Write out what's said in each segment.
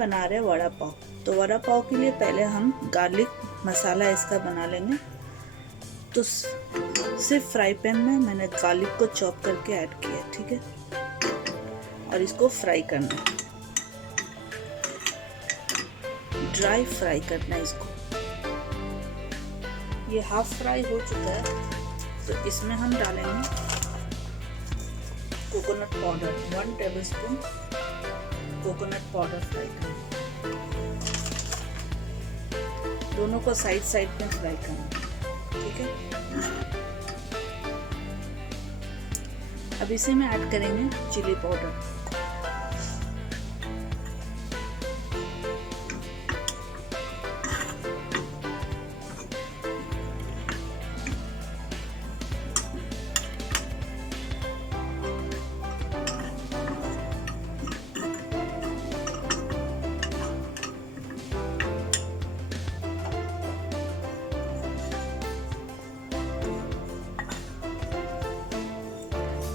बना रहे हैं वड़ा पाव। तो वड़ा पाव के लिए पहले हम गार्लिक मसाला इसका बना लेंगे। तो सिर्फ फ्राई पैन में मैंने गार्लिक को चॉप करके ऐड किया, ठीक है, और इसको फ्राई करना है, ड्राई फ्राई करना है इसको। ये हाफ फ्राई हो चुका है, तो इसमें हम डालेंगे coconut powder, 1 tablespoon coconut powder fry करना। दोनों को साइड साइड में फ्राई करना, ठीक है। अब इसी में ऐड करेंगे चिली पाउडर,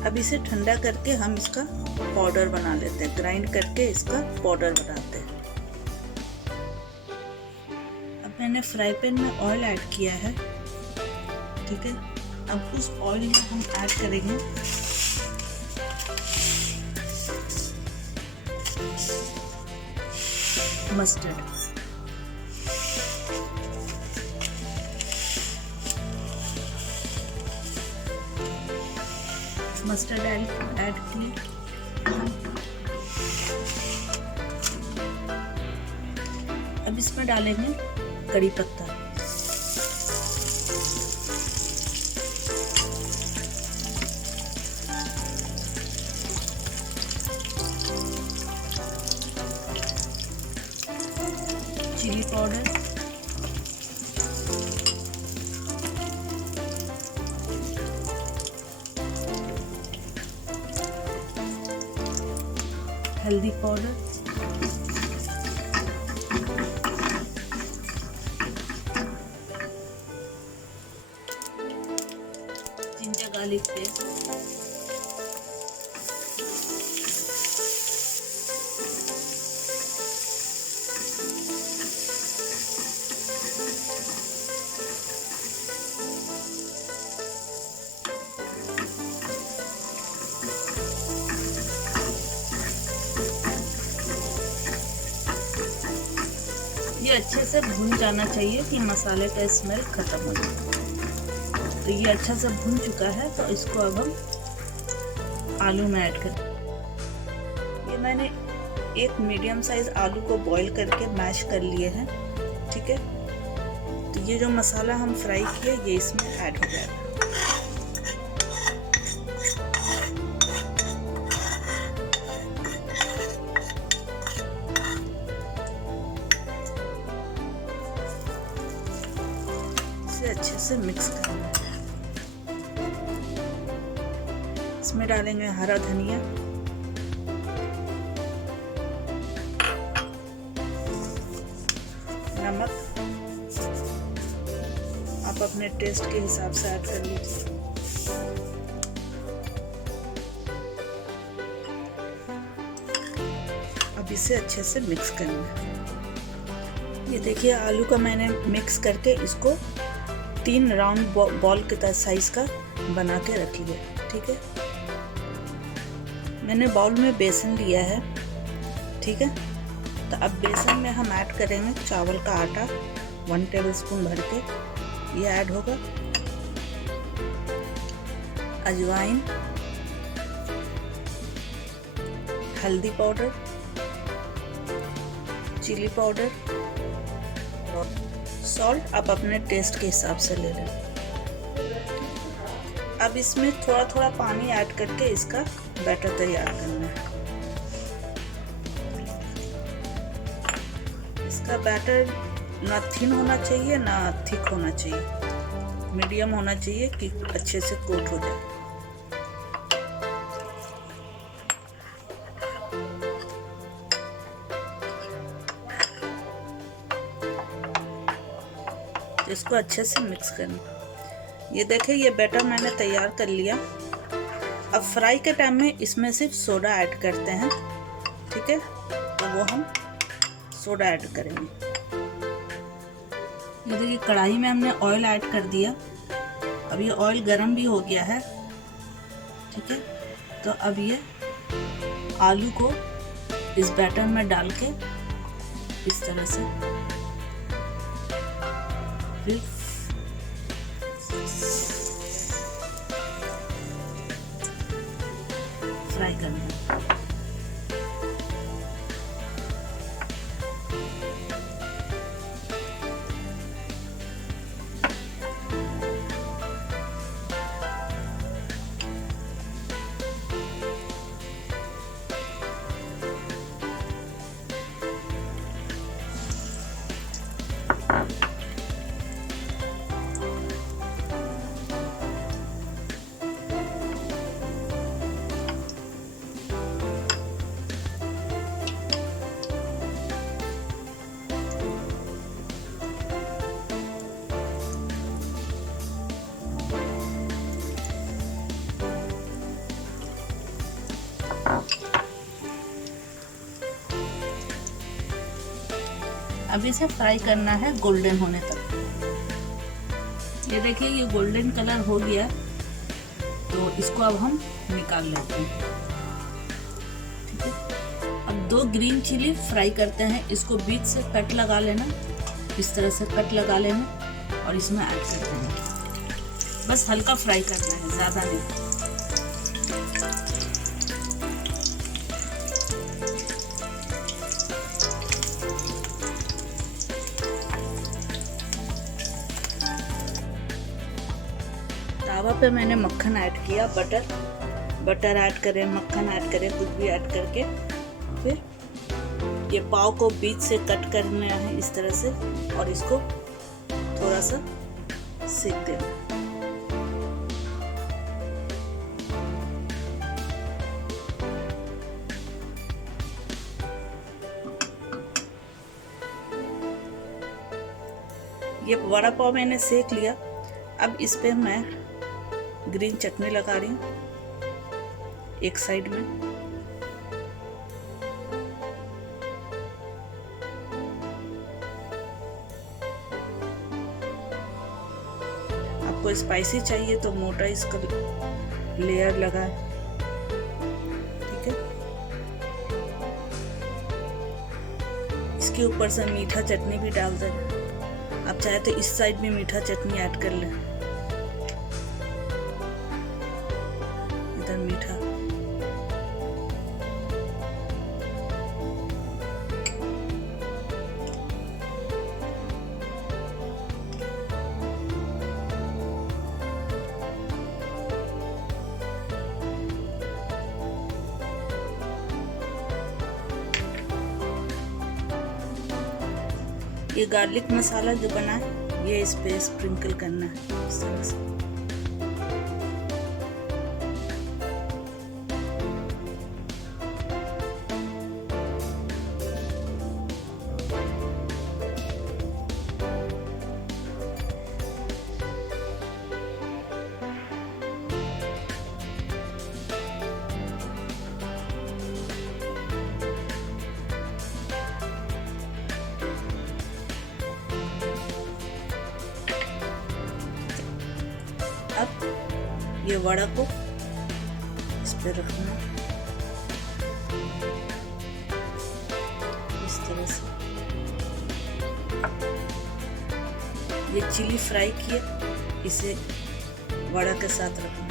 अब इसे ठंडा करके हम इसका पाउडर बना लेते हैं, ग्राइंड करके इसका पाउडर बनाते हैं। अब मैंने फ्राई पैन में ऑयल ऐड किया है, ठीक है। अब उस ऑयल में हम ऐड करेंगे मस्टर्ड, मस्टर्ड ऐड की। अब इसमें डालेंगे कड़ी पत्ता, चिली पाउडर, हल्दी पाउडर, जिंजर गार्लिक पेस्ट, ये अच्छे से भून जाना चाहिए कि मसाले का स्मेल खत्म हो जाए। तो ये अच्छा से भून चुका है, तो इसको अब हम आलू में ऐड करें। ये मैंने एक मीडियम साइज आलू को बॉईल करके मैश कर लिए हैं, ठीक है। तो ये जो मसाला हम फ्राई किए ये इसमें ऐड हो जाएगा। अच्छे से मिक्स करना है। इसमें डालेंगे हरा धनिया, नमक आप अपने टेस्ट के हिसाब से ऐड कर लीजिए। अब इसे अच्छे से मिक्स करना है। ये देखिए आलू का मैंने मिक्स करके इसको 3 राउंड बॉल के साइज का बना के रख लिया, ठीक है। मैंने बाउल में बेसन लिया है, ठीक है। तो अब बेसन में हम ऐड करेंगे चावल का आटा, 1 टेबलस्पून भर के ये ऐड होगा, अजवाइन, हल्दी पाउडर, चिली पाउडर और सॉल्ट आप अपने टेस्ट के हिसाब से ले लें। अब इसमें थोड़ा थोड़ा पानी ऐड करके इसका बैटर तैयार करना है। इसका बैटर ना थिन होना चाहिए ना थिक होना चाहिए, मीडियम होना चाहिए कि अच्छे से कोट हो जाए। इसको अच्छे से मिक्स करना। ये देखिए ये बैटर मैंने तैयार कर लिया। अब फ्राई के टाइम में इसमें सिर्फ सोडा ऐड करते हैं, ठीक है। तो वो हम सोडा ऐड करेंगे। ये देखिए कढ़ाई में हमने ऑयल ऐड कर दिया। अब ये ऑयल गरम भी हो गया है, ठीक है। तो अब ये आलू को इस बैटर में डाल के इस तरह से फिर फ्राई करना है। अब इसे फ्राई करना है गोल्डन होने तक। ये देखिए ये गोल्डन कलर हो गया, तो इसको अब हम निकाल लेते हैं, ठीक है। अब 2 ग्रीन चिली फ्राई करते हैं। इसको बीच से कट लगा लेना, इस तरह से कट लगा लेना और इसमें ऐड कर देना। बस हल्का फ्राई करना है, ज़्यादा नहीं। तावा पे मैंने मक्खन ऐड किया, बटर ऐड करें, मक्खन ऐड करें, कुछ भी ऐड करके फिर ये पाव को बीच से कट करना है इस तरह से और इसको थोड़ा सा सेक देना। ये वड़ा पाव मैंने सेक लिया। अब इस पे मैं ग्रीन चटनी लगा रही हूँ एक साइड में। आपको स्पाइसी चाहिए तो मोटा इसका लेयर लगाएं, ठीक है। इसके ऊपर से मीठा चटनी भी डाल देना। आप चाहे तो इस साइड में मीठा चटनी ऐड कर लें, इधर मीठा। ये गार्लिक मसाला जो बना है ये इस पे स्प्रिंकल करना है इस तरह से। अब ये वड़ा को इस पे रखना इस तरह से। ये चिली फ्राई किए इसे वड़ा के साथ रखना।